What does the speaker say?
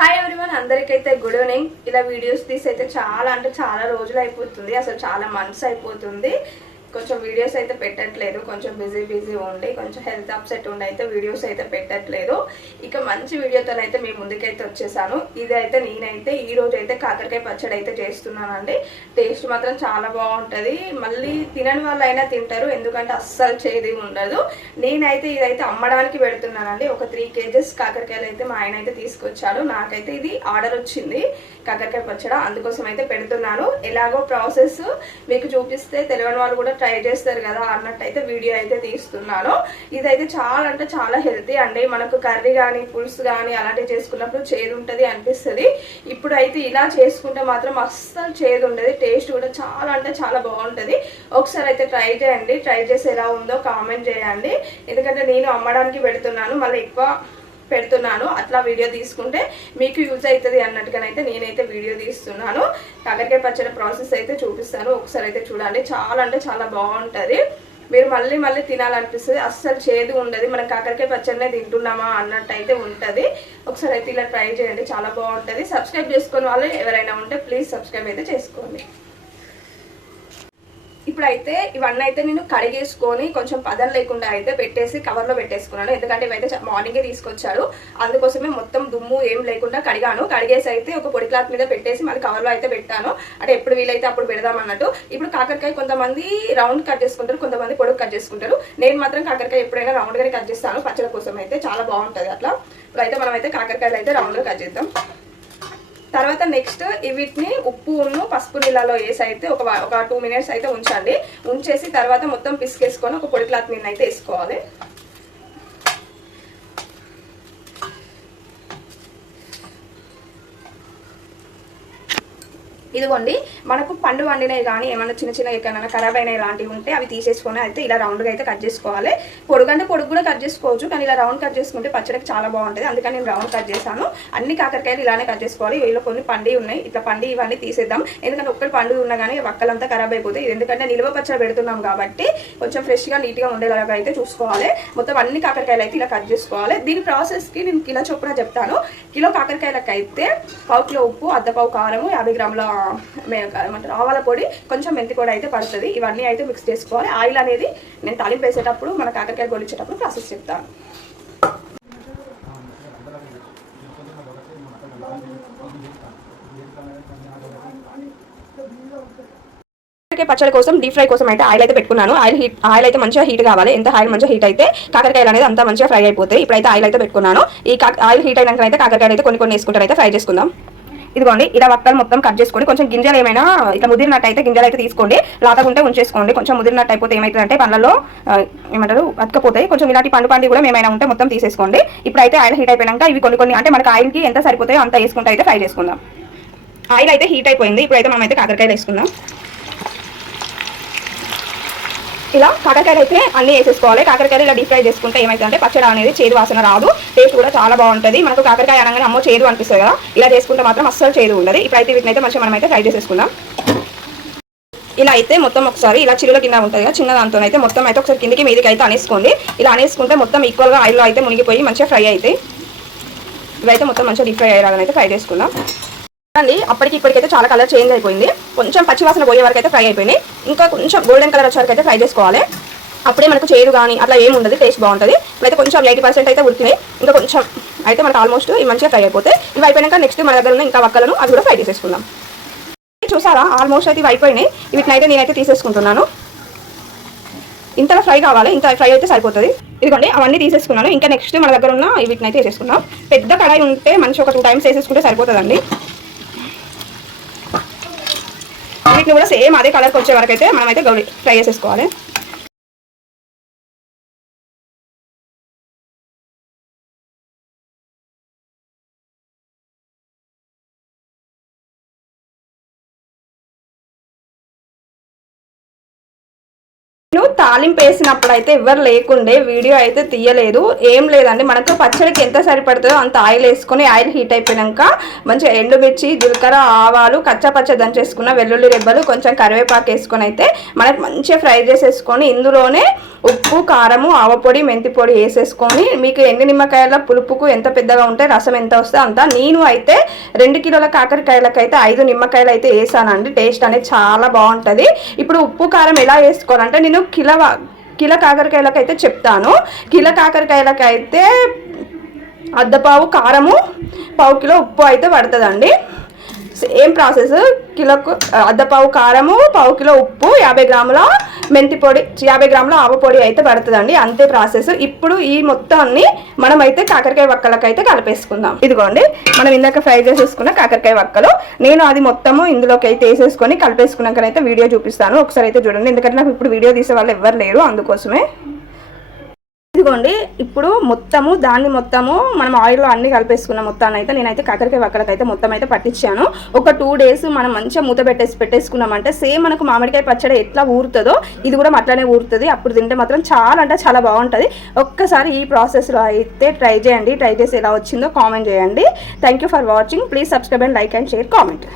Hi everyone, అందరికైతే good evening. ఇలా videos తీసి అయితే చాలా అంటే చాలా రోజులు అయిపోతుంది, అసలు చాలా మంత్స్ అయిపోతుంది. కొంచెం వీడియోస్ అయితే పెట్టట్లేదు, కొంచెం బిజీ ఉండి కొంచెం హెల్త్ అప్సెట్ ఉండి అయితే వీడియోస్ అయితే పెట్టట్లేదు. ఇక మంచి వీడియోతో అయితే మీ ముందుకైతే వచ్చేసాను. ఇదైతే నేనైతే ఈ రోజు అయితే కాకరకాయ పచ్చడి అయితే చేస్తున్నానండి. టేస్ట్ మాత్రం చాలా బాగుంటుంది. మళ్ళీ తినని వాళ్ళు అయినా తింటారు, ఎందుకంటే అస్సలు చేదు ఉండదు. నేనైతే ఇదైతే అమ్మడానికి పెడుతున్నానండి. ఒక 3 kgs కాకరకాయలు అయితే మా ఆయన అయితే తీసుకొచ్చాడు. నాకైతే ఇది ఆర్డర్ వచ్చింది కాకరకాయ పచ్చడి, అందుకోసం అయితే పెడుతున్నాను. ఎలాగో ప్రాసెస్ మీకు చూపిస్తే తెలియని వాళ్ళు కూడా ట్రై చేస్తారు కదా అన్నట్టయితే వీడియో అయితే తీస్తున్నాను. ఇదైతే చాలా అంటే చాలా హెల్తీ అండి. మనకు కర్రీ కానీ పులుసు కానీ అలాంటివి చేసుకున్నప్పుడు చేదు ఉంటుంది అనిపిస్తుంది. ఇప్పుడు అయితే ఇలా చేసుకుంటే మాత్రం అస్సలు చేదు ఉండదు. టేస్ట్ కూడా చాలా అంటే చాలా బాగుంటుంది. ఒకసారి అయితే ట్రై చేయండి. ట్రై చేసి ఎలా ఉందో కామెంట్ చేయండి. ఎందుకంటే నేను అమ్మడానికి పెడుతున్నాను, మళ్ళీ ఎక్కువ పెడుతున్నాను. అట్లా వీడియో తీసుకుంటే మీకు యూజ్ అవుతుంది అన్నట్టుగానైతే నేనైతే వీడియో తీస్తున్నాను. కాకరకాయ పచ్చడి ప్రాసెస్ అయితే చూపిస్తాను, ఒకసారి అయితే చూడండి. చాలా అంటే చాలా బాగుంటుంది. మీరు మళ్ళీ మళ్ళీ తినాలనిపిస్తుంది, అస్సలు చేదు ఉండదు. మనం కాకరకాయ పచ్చడినే తింటున్నామా అన్నట్టు అయితే ఉంటుంది. ఒకసారి అయితే ఇలా ట్రై చేయండి, చాలా బాగుంటుంది. సబ్స్క్రైబ్ చేసుకునే వాళ్ళు ఎవరైనా ఉంటే ప్లీజ్ సబ్స్క్రైబ్ అయితే చేసుకోండి. ఇప్పుడైతే ఇవన్నీ అయితే నేను కడిగేసుకొని కొంచెం పదం లేకుండా అయితే పెట్టేసి కవర్లో పెట్టేసుకున్నాను. ఎందుకంటే ఇవైతే మార్నింగే తీసుకొచ్చాడు, అందుకోసమే మొత్తం దుమ్ము ఏం లేకుండా కడిగాను. కడిగేసి అయితే ఒక పొడి క్లాత్ మీద పెట్టేసి మళ్ళీ కవర్లో అయితే పెట్టాను. అంటే ఎప్పుడు వీలైతే అప్పుడు పెడదాం అన్నట్టు. ఇప్పుడు కాకరకాయ కొంతమంది రౌండ్ కట్ చేసుకుంటారు, కొంతమంది పొడుగు కట్ చేసుకుంటారు. నేను మాత్రం కాకరకాయ ఎప్పుడైనా రౌండ్గానే కట్ చేస్తాను, పచ్చడి కోసం అయితే చాలా బాగుంటుంది అట్లా. ఇప్పుడైతే మనం అయితే కాకరకాయలు అయితే రౌండ్గా కట్ చేద్దాం. తర్వాత నెక్స్ట్ వీటిని ఉప్పును పసుపు నీళ్ళలో వేసి అయితే ఒక 2 minutes అయితే ఉంచండి. ఉంచేసి తర్వాత మొత్తం పిసికేసుకొని ఒక పొడి క్లాత్ మీద అయితే వేసుకోవాలి. ఇదిగోండి, మనకు పండు వండినవి కానీ ఏమైనా చిన్న చిన్న ఎక్కడైనా ఖరాబ్ అయినా ఇలాంటివి ఉంటే అవి తీసేసుకొని అయితే ఇలా రౌండ్గా అయితే కట్ చేసుకోవాలి. పొడుగంటే పొడుగు కూడా కట్ చేసుకోవచ్చు, కానీ ఇలా రౌండ్ కట్ చేసుకుంటే పచ్చడికి చాలా బాగుంటుంది. అందుకని నేను రౌండ్ కట్ చేశాను. అన్ని కాకరకాయలు ఇలానే కట్ చేసుకోవాలి. వీళ్ళు కొన్ని పండి ఉన్నాయి, ఇట్లా పండి ఇవన్నీ తీసేద్దాం. ఎందుకంటే ఒక్కటి పండు ఉన్నా కానీ వక్కలంతా ఖరాబ్ అయిపోతాయి. ఎందుకంటే నిల్వ పచ్చడి పెడుతున్నాం కాబట్టి కొంచెం ఫ్రెష్గా నీట్గా ఉండేలాగా అయితే చూసుకోవాలి. మొత్తం అన్ని కాకరకాయలు అయితే ఇలా కట్ చేసుకోవాలి. దీని ప్రాసెస్కి నేను కిలో చొప్పున చెప్తాను. కిలో కాకరకాయలకు అయితే 1 కిలో ఉప్పు, 1/2 పావు కారం, 50 గ్రాముల ఏమంటారు ఆవాల పొడి, కొంచెం మెంతి పొడి అయితే పడుతుంది. ఇవన్నీ అయితే మిక్స్ చేసుకోవాలి. ఆయిల్ అనేది నేను తాలింపు వేసేటప్పుడు మన కాకరకాయ గొలిచేటప్పుడు ప్రాసెస్ చెప్తాను. పచ్చడి కోసం డీప్ ఫ్రై కోసం అయితే ఆయిల్ అయితే పెట్టుకున్నాను. ఆయిల్ అయితే మంచిగా హీట్ కావాలి. ఎంత ఆయిల్ మంచిగా హీట్ అయితే కాకరకాయలు అనేది అంతా మంచిగా ఫ్రై అయిపోతాయి. ఇప్పుడైతే ఆయిల్ అయితే పెట్టుకున్నాను. ఈ ఆయిల్ హీట్ అయినాక అయితే కాకరకాయలు అయితే కొన్ని వేసుకుంటారు అయితే ఫ్రై చేసుకుందాం. ఇదిగోండి, ఇలా వక్కలు మొత్తం కట్ చేసుకోండి. కొంచెం గింజలు ఏమైనా ఇట్లా ముదిరినట్టు అయితే గింజలు అయితే తీసుకోండి, లాతకుంటే ఉంచేసుకోండి. కొంచెం ముదిరినట్టు అయిపోతే ఏమవుతుందంటే పళ్ళలో ఏమంటారు అతకపోతాయి. కొంచెం ఇలాంటి పండు కూడా ఏమైనా ఉంటే మొత్తం తీసేసుకోండి. ఇప్పుడైతే ఆయిల్ హీట్ అయిపోయాక ఇవి కొన్ని అంటే మనకి ఆయిల్కి ఎంత సరిపోతాయో అంత వేసుకుంటే అయితే ఫ్రై చేసుకుందాం. ఆయిల్ అయితే హీట్ అయిపోయింది. ఇప్పుడైతే మనం అయితే కాకరకాయలు వేసుకుందాం. ఇలా కాకరకాయలు అయితే అన్నీ వేసేసుకోవాలి. కాకరకాయలు ఇలా డీప్ ఫ్రై చేసుకుంటే ఏమైతుందంటే పచ్చడి అనేది చేదు వాసన రాదు, టేస్ట్ కూడా చాలా బాగుంటుంది. మనకు కాకరకాయ అనగానే అమ్మో చేదు అనిపిస్తుంది కదా, ఇలా చేసుకుంటే మాత్రం అస్సలు చేదు ఉండదు. ఇప్పుడైతే వీటిని అయితే మంచిగా మనం అయితే ఫ్రై చేసేసుకుందాం. ఇలా అయితే మొత్తం ఒకసారి ఇలా చిరుల కింద ఉంటుంది కదా, చిన్న దాంతో అయితే మొత్తం అయితే ఒకసారి కిందికి మీదికి అయితే అనేసుకోండి. ఇలా అనేసుకుంటే మొత్తం ఈక్వల్గా ఆయిల్లో అయితే మునిగిపోయి మంచిగా ఫ్రై అవుతాయి. ఇవైతే మొత్తం మంచిగా డీప్ ఫ్రై అయ్యేలాగా అయితే ఫ్రై చేసుకుందాం. అండి అప్పటికి ఇప్పటికైతే చాలా కలర్ చేంజ్ అయిపోయింది. కొంచెం పచ్చివాసన పోయే వరకు అయితే ఫ్రై అయిపోయింది. ఇంకా కొంచెం గోల్డెన్ కలర్ వచ్చే వరకు అయితే ఫ్రై చేసుకోవాలి. అప్పుడే మనకు చేదు కానీ అట్లా ఏమి ఉండదు, టేస్ట్ బాగుంటుంది. ఇప్పుడైతే కొంచెం 80% అయితే ఉడికినాయి. ఇంకా కొంచెం అయితే మనకు ఆల్మోస్ట్ ఇవి మంచిగా ఫ్రై అయిపోతాయి. ఇవి అయిపోయాక నెక్స్ట్ మన దగ్గర ఉన్న ఇంకా వక్కలను అది కూడా ఫ్రై చేసేసుకుందాం. చూసారా, ఆల్మోస్ట్ అయితే ఇవి అయిపోయినాయి. వీటిని అయితే నేనైతే తీసేసుకుంటున్నాను. ఇంతలో ఫ్రై కావాలి, ఇంత ఫ్రై అయితే సరిపోతుంది. ఇదిగోండి అవన్నీ తీసేసుకున్నాను. ఇంకా నెక్స్ట్ మన దగ్గర ఉన్న వీటిని అయితే వేసేసుకున్నాం. పెద్ద కడాయి ఉంటే మంచి ఒక 2 times వేసేసుకుంటే సరిపోతుందండి. వీటిని కూడా సేమ్ అదే కలర్కి వచ్చే వరకు అయితే మనం అయితే ఫ్రై చేసేసుకోవాలి. నేను తాలింపు వేసినప్పుడు అయితే ఎవరు లేకుండే వీడియో అయితే తీయలేదు. ఏం లేదండి, మనకు పచ్చడికి ఎంత సరిపడుతుందో అంత ఆయిల్ వేసుకొని ఆయిల్ హీట్ అయిపోయాక మంచిగా ఎండుమిర్చి, జీలకర్ర, ఆవాలు, కచ్చపచ్చ దంచేసుకున్న వెల్లుల్లి రెబ్బలు, కొంచెం కరివేపాకు వేసుకొని అయితే మనకి మంచిగా ఫ్రై చేసేసుకొని ఇందులోనే ఉప్పు, కారము, ఆవపొడి, మెంతి పొడి వేసేసుకొని మీకు ఎండు నిమ్మకాయల పులుపుకు ఎంత పెద్దగా ఉంటే రసం ఎంత వస్తే అంత. నేను అయితే 2 కిలోల కాకరకాయలకైతే 5 నిమ్మకాయలు అయితే వేసానండి. టేస్ట్ అనేది చాలా బాగుంటుంది. ఇప్పుడు ఉప్పు కారం ఎలా వేసుకోవాలంటే నేను కిలో కాకరకాయలకైతే చెప్తాను. కిలో కాకరకాయలకైతే అర్ధపావు కారము, పావు కిలో ఉప్పు అయితే పడుతుందండి. Same process. కిలోకు అర్ధపావు కారము, పావు కిలో ఉప్పు, 50 గ్రాముల మెంతి పొడి, 50 గ్రాముల ఆవపొడి అయితే పడుతుందండి. అంతే ప్రాసెస్. ఇప్పుడు ఈ మొత్తాన్ని మనమైతే కాకరకాయ వక్కలకైతే కలిపేసుకుందాం. ఇదిగోండి మనం ఇందాక ఫ్రై చేసేసుకున్న కాకరకాయ వక్కలు నేను అది మొత్తము ఇందులోకి అయితే వేసేసుకొని కలిపేసుకున్నాకనైతే వీడియో చూపిస్తాను. ఒకసారి అయితే చూడండి, ఎందుకంటే నాకు ఇప్పుడు వీడియో తీసే వాళ్ళు ఎవరు లేరు, అందుకోసమే. ఇదిగోండి ఇప్పుడు దాన్ని మొత్తము మనం ఆయిల్లో అన్ని కలిపేసుకున్న మొత్తాన్ని అయితే నేనైతే కాకరకాయ వక్కలకైతే మొత్తం అయితే పట్టించాను. ఒక 2 డేస్ మనం మంచిగా మూత పెట్టేసుకున్నామంటే సేమ్ మనకు మామిడికాయ పచ్చడి ఎట్లా ఊరుతుందో ఇది కూడా అట్లానే ఊరుతుంది. అప్పుడు తింటే మాత్రం చాలా అంటే చాలా బాగుంటుంది. ఒక్కసారి ఈ ప్రాసెస్లో అయితే ట్రై చేయండి. ట్రై చేసి ఎలా వచ్చిందో కామెంట్ చేయండి. Thank you for watching. Please subscribe and like and share comment.